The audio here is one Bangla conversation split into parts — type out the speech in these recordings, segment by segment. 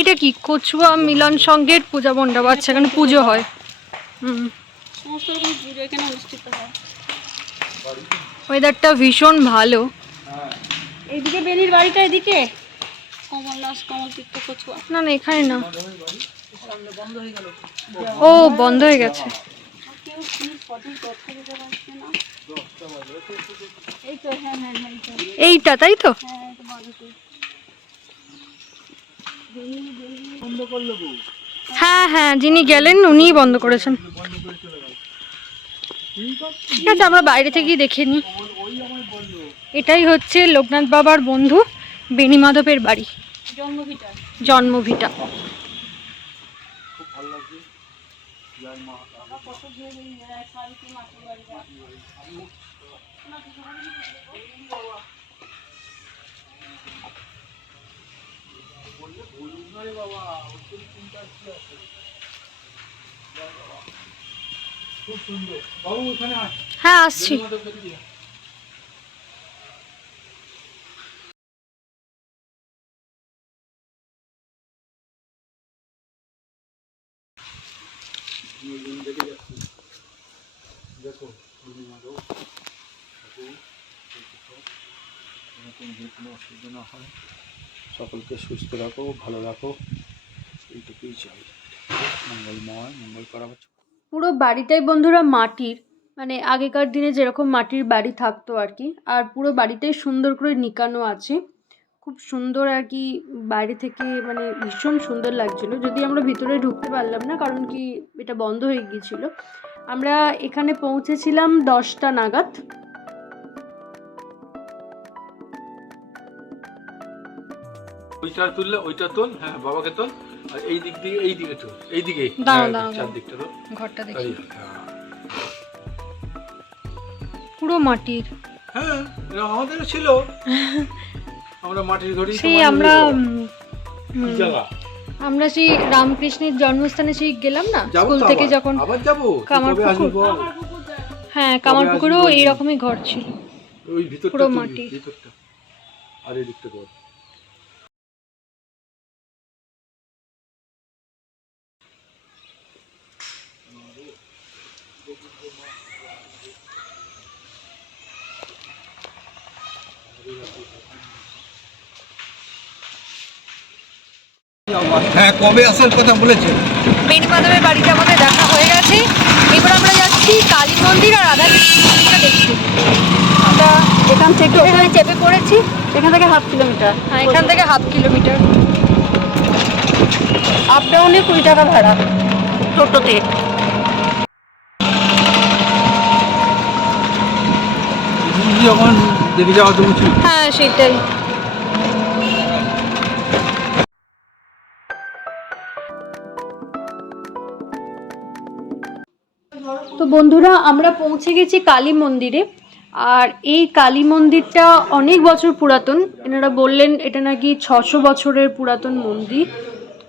এটা কি কচুয়া মিলন সংঘের পূজা মণ্ডপ? আচ্ছা, এখানে পুজো হয়। সমস্ত রকম পুজো এখানে অনুষ্ঠিত হয়। ওয়েদারটা ভীষণ ভালো। এইদিকে বেনির বাড়িটা, এদিকে কমলদাস কমল তীর্থ কচুয়া। না না, এখানে না। ও বন্ধ হয়ে গেছে। এইটা তাই তো? হ্যাঁ হ্যাঁ, যিনি গেলেন উনিই বন্ধ করেছেন। ঠিক আছে, আমরা বাইরে থেকেই দেখে নিই। এটাই হচ্ছে লোকনাথ বাবার বন্ধু বেনি মাধবের বাড়ি, জন্মভিটা। হ্যাঁ আসছি। সকলকে সুস্থ রাখো, ভালো রাখো, এইটুকুই চাই। মঙ্গলময়, মঙ্গল করা। পুরো বাড়িটাই বন্ধুরা মাটির, মানে আগেকার দিনে যেরকম মাটির বাড়ি থাকতো আর কি। আর পুরো বাড়িটাই সুন্দর করে নিকানো আছে, খুব সুন্দর আর কি। বাইরে থেকে মানে ভীষণ সুন্দর লাগছিল, যদি আমরা ভিতরে ঢুকতে পারলাম না, কারণ কি এটা বন্ধ হয়ে গিয়েছিল। আমরা এখানে পৌঁছেছিলাম 10টা নাগাদ। ওইটা তুললে, ওইটা তোল, হ্যাঁ বাবাকে তোল, আর এই দিক দিয়ে, এই দিকে তোল, এই দিকে চারদিকটা তোল, ঘরটা দেখি। পুরো মাটির। হ্যাঁ আমাদের ছিল, আমরা মাটির ঘড়ি। সেই আমরা সেই রামকৃষ্ণের জন্মস্থানে সেই গেলাম না স্কুল থেকে যখন। আবার যাবো কামারপুকুর। হ্যাঁ, কামারপুকুরেও এইরকমই ঘর ছিল, ওই ভিতরটা, পুরো মাটি। ভিতরটা আর এই দিকটা ঘর। হ্যাঁ, কবে আসার কথা বলেছে? বেনি মাধবের বাড়িতে আমাদের দেখা হয়ে গেছে। এবার আমরা যাচ্ছি কালী মন্দির আর রাধাকৃষ্ণ মন্দিরটা দেখতে। আমরা এখান থেকে ওখানে চেপে পড়েছি। এখান থেকে 1/2 কিলোমিটার। হ্যাঁ, এখান থেকে 1/2 কিলোমিটার। আপ ডাউনে 20 টাকা ভাড়া টোটোতে। যখন দেখে যাওয়া তো উচিত। হ্যাঁ সেটাই। তো বন্ধুরা, আমরা পৌঁছে গেছি কালী মন্দিরে। আর এই কালী মন্দিরটা অনেক বছর পুরাতন। এনারা বললেন এটা নাকি 600 বছরের পুরাতন মন্দির।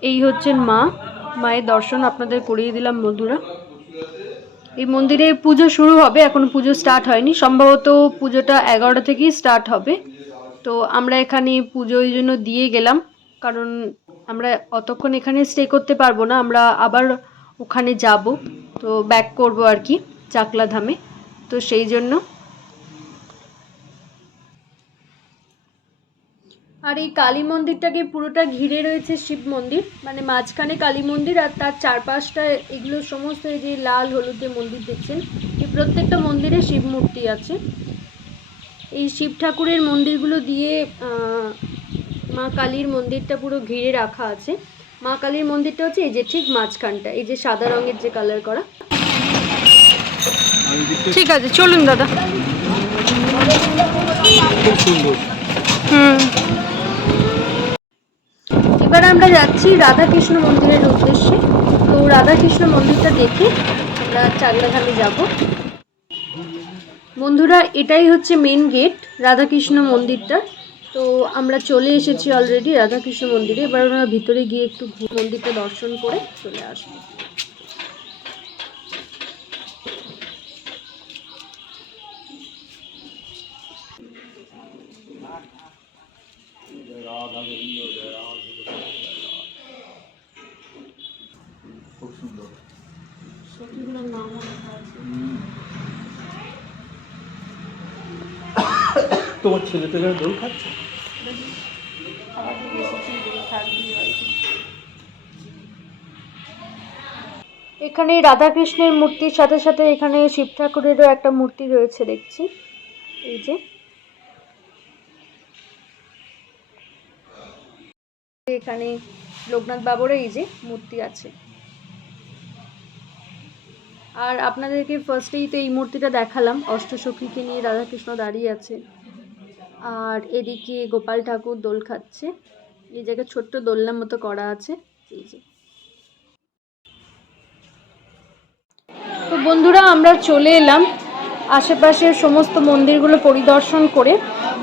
এই হচ্ছেন মা, মায়ের দর্শন আপনাদের করিয়ে দিলাম বন্ধুরা। এই মন্দিরে পুজো শুরু হবে, এখনো পুজো স্টার্ট হয়নি, সম্ভবত পুজোটা 11টা থেকেই স্টার্ট হবে। তো আমরা এখানে পুজো ওই জন্য দিয়ে গেলাম, কারণ আমরা অতক্ষণ এখানে স্টে করতে পারবো না, আমরা আবার ওখানে যাব, তো ব্যাক করব আর কি চাকলা ধামে, তো সেই জন্য। আর এই কালী মন্দিরটাকে পুরোটা ঘিরে রয়েছে শিব মন্দির, মানে মাঝখানে কালী মন্দির আর তার চারপাশটা এগুলো সমস্ত এই যে লাল হলুদে মন্দির দেখছেন, এই প্রত্যেকটা মন্দিরে শিব মূর্তি আছে। এই শিব ঠাকুরের মন্দিরগুলো দিয়ে মা কালীর মন্দিরটা পুরো ঘিরে রাখা আছে। মা কালীর মন্দিরটা হচ্ছে এই যে ঠিক মাঝখানটা, এই যে সাদা রঙের যে কালার করা। ঠিক আছে, চলুন দাদা। খুব সুন্দর। এবার আমরা যাচ্ছি রাধাকৃষ্ণ মন্দিরের উদ্দেশ্যে। তো রাধাকৃষ্ণ মন্দিরটা দেখে আমরা চাকলাধামে যাব। বন্ধুরা, এটাই হচ্ছে মেন গেট রাধাকৃষ্ণ মন্দিরটা। তো আমরা চলে এসেছি অলরেডি রাধাকৃষ্ণ মন্দিরে। এবার আমরা ভিতরে গিয়ে একটু মন্দিরটা দর্শন করে চলে আসবো। সবজিগুলোর নাম তোমার ছেলে তো দোল খাচ্ছে। এখানে রাধাকৃষ্ণের মূর্তির সাথে সাথে এখানে শিব ঠাকুরেরও একটা মূর্তি রয়েছে দেখছি, এই যে এখানে লোকনাথ বাবুরও এই যে মূর্তি আছে। আর আপনাদেরকে ফার্স্টেই তো এই মূর্তিটা দেখালাম, অষ্টসখীকে নিয়ে রাধাকৃষ্ণ দাঁড়িয়ে আছে, আর এদিকে গোপাল ঠাকুর দোল খাচ্ছে। এই জায়গায় ছোট্ট দোলনার মতো করা আছে, এই যে। তো বন্ধুরা আমরা চলে এলাম আশেপাশের সমস্ত মন্দিরগুলো পরিদর্শন করে।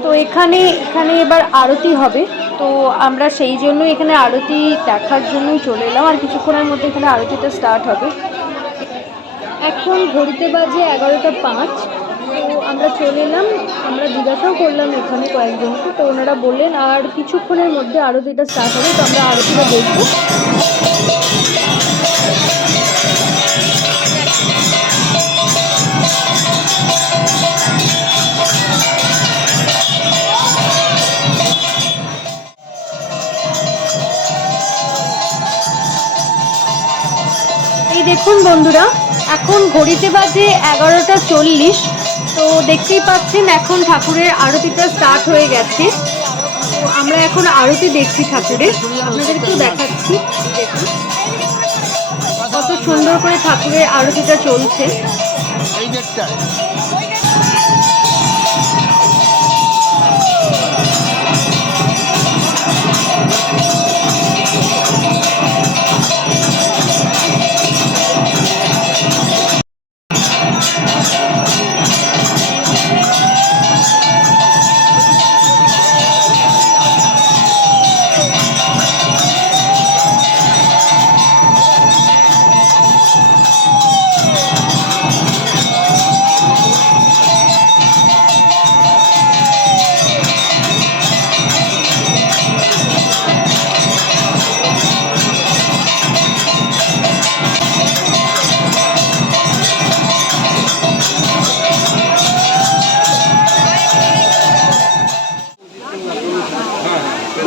তো এখানে এবার আরতি হবে, তো আমরা সেই জন্য এখানে আরতি দেখার জন্যই চলে এলাম। আর কিছুক্ষণের মধ্যে এখানে আরতিটা স্টার্ট হবে। এখন ঘড়িতে বাজে 11:05। তো আমরা চলে এলাম, আমরা জিজ্ঞাসাও করলাম এখানে কয়েকজনকে, তো ওনারা বললেন আর কিছুক্ষণের মধ্যে আরতিটা স্টার্ট হবে, তো আমরা আরতিটা দেখবো। এই দেখুন বন্ধুরা, এখন ঘড়িতে বাজে 11:40। তো দেখতেই পাচ্ছেন এখন ঠাকুরের আরতিটা স্টার্ট হয়ে গেছে। তো আমরা এখন আরতি দেখছি ঠাকুরের, আপনাদেরকেও দেখাচ্ছি। দেখুন কত সুন্দর করে ঠাকুরের আরতিটা চলছে।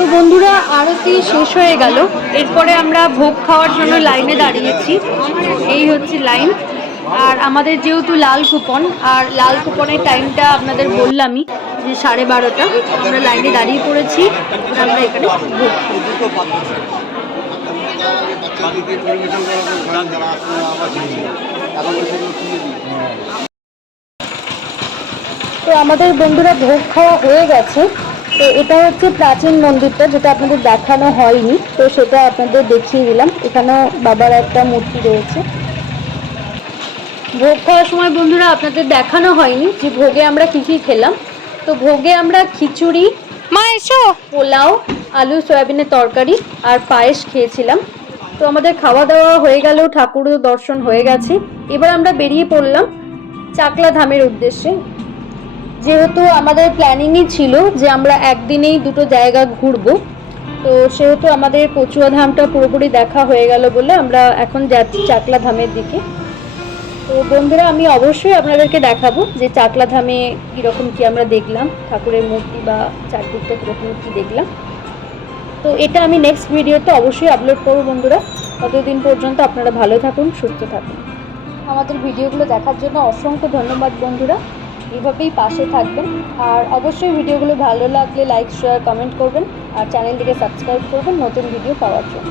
তো বন্ধুরা আরতি শেষ হয়ে গেল, এরপরে আমরা ভোগ খাওয়ার জন্য লাইনে দাঁড়িয়েছি। এই হচ্ছে লাইন। আর আমাদের যেহেতু লাল কুপন, আর লাল কুপনের টাইমটা আপনাদের বললামই যে 12:30, আমরা লাইনে দাঁড়িয়ে পড়েছি। আমরা এখানে ভোগ তো আমাদের বন্ধুরা ভোগ খাওয়া হয়ে গেছে। তো এটা হচ্ছে প্রাচীন মন্দিরটা, যেটা আপনাদের দেখানো হয়নি, তো সেটা আপনাদের দেখিয়ে দিলাম। এখানেও বাবার একটা মূর্তি রয়েছে। ভোগ খাওয়ার সময় বন্ধুরা আপনাদের দেখানো হয়নি যে ভোগে আমরা কি কি খেলাম। তো ভোগে আমরা খিচুড়ি, পোলাও, আলু সয়াবিনের তরকারি আর পায়েস খেয়েছিলাম। তো আমাদের খাওয়া দাওয়া হয়ে গেল, ঠাকুর দর্শন হয়ে গেছে। এবার আমরা বেরিয়ে পড়লাম চাকলা ধামের উদ্দেশ্যে। যেহেতু আমাদের প্ল্যানিংই ছিল যে আমরা একদিনেই দুটো জায়গা ঘুরবো, তো সেহেতু আমাদের কচুয়া ধামটা পুরোপুরি দেখা হয়ে গেল বলে আমরা এখন যাচ্ছি চাকলা ধামের দিকে। তো বন্ধুরা আমি অবশ্যই আপনাদেরকে দেখাবো যে চাকলা ধামে কীরকম কী আমরা দেখলাম, ঠাকুরের মূর্তি বা চারদিকটা কীরকম কী দেখলাম। তো এটা আমি নেক্সট ভিডিওতে অবশ্যই আপলোড করবো বন্ধুরা। ততদিন পর্যন্ত আপনারা ভালো থাকুন, সুস্থ থাকুন। আমাদের ভিডিওগুলো দেখার জন্য অসংখ্য ধন্যবাদ বন্ধুরা। এইভাবেই পাশে থাকবেন, আর অবশ্যই ভিডিওগুলো ভালো লাগলে লাইক, শেয়ার, কমেন্ট করবেন, আর চ্যানেলটিকে সাবস্ক্রাইব করবেন নতুন ভিডিও পাওয়ার জন্য।